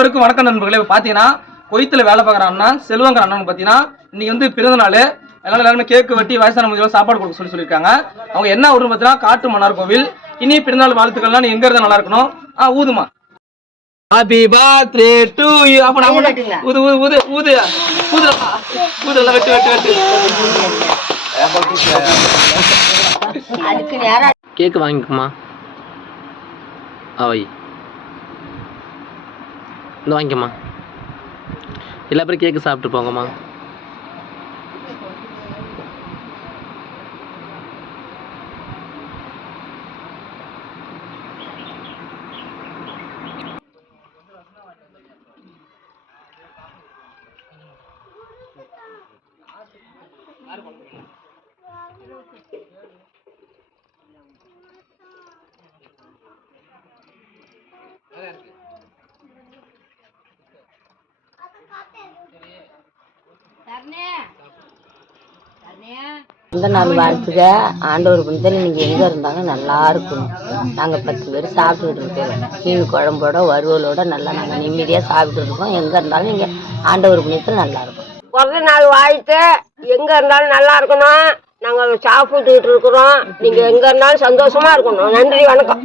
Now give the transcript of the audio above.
அனைவருக்கும் வணக்கம் நண்பர்களே. இப்ப பாத்தீங்கன்னா கொய்த்துல வேலை பார்க்குற அண்ணா செல்வங்கிற அண்ணன் பாத்தீங்கன்னா இன்னைக்கு வந்து பிறந்த நாள். அதனால எல்லாருமே கேக்கு வெட்டி வயசான முதியோர் சாப்பாடு கொடுக்க சொல்லி சொல்லியிருக்காங்க. அவங்க என்ன ஊர்னு பார்த்தீங்கன்னா காட்டு மன்னார் கோவில். இனி பிறந்தநாள் வாழ்த்துக்கள்லாம் நீ எங்க இருந்தா நல்லா இருக்கணும்? ஆ ஊதுமா. ஹாப்பி பர்த்டே டு யூ அப்ப நான் ஊது ஊது ஊது ஊது ஊது. ஊதுடா ஊது எல்லாம் வெட்டு வெட்டு. வெட்டு கேக்கு வாங்கிக்குமா? அவை இந்த வாங்கிக்கம்மா. எல்லா பேரும் கேக்கு சாப்பிட்டு போங்கம்மா. இந்த நாள் வாழ்த்துக்க ஆண்டவர் புனிதல் நீங்கள் எங்கே இருந்தாலும் நல்லா இருக்கணும். நாங்கள் பத்து பேர் சாப்பிட்டுட்டு இருக்கோம். மீன் குழம்போட வறுவலோட நல்லா நாங்கள் நிம்மதியாக சாப்பிட்டு இருக்கோம். எங்கே இருந்தாலும் நீங்கள் ஆண்டவர் புனிதத்தில் நல்லா இருக்கும் பிறந்த நாள் வாழ்த்து. எங்க இருந்தாலும் நல்லா இருக்கணும். நாங்க சாப்பிட்டுக்கிட்டு இருக்கிறோம். நீங்க எங்க இருந்தாலும் சந்தோஷமா இருக்கணும். நன்றி வணக்கம்.